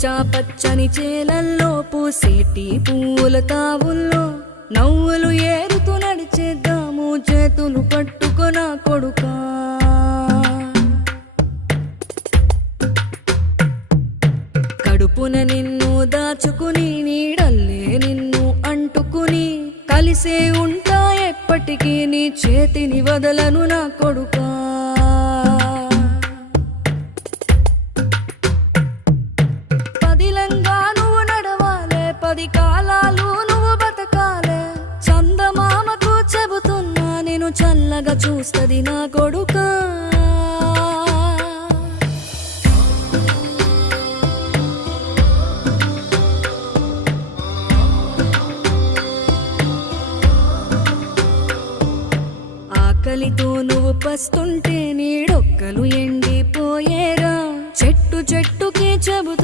పచ్చా పచ్చని చేలల్లో పూసేటి పూల తావుల్లో నవ్వులు ఏరుతూ నడిచేద్దాము చేతులు పట్టుకొన కొడుకా. కడుపున నిన్ను దాచుకుని నీడల్లే నిన్ను అంటుకుని కలిసే ఉంటా ఎప్పటికీ నీ చేతిని వదలను నా కొడుకా. పదిలంగా నువ్వు నడవాలే, 10 కాలాలు నువ్వు బతకాలే. చందమామకు చెబుతున్నా నేను చల్లగా చూస్తది నా కొడుకా. ఆకలితో నువ్వు పస్తుంటే నీడొక్కలు ఎండిపోయేరా. చెట్టు చెట్టుకి చెబుతూ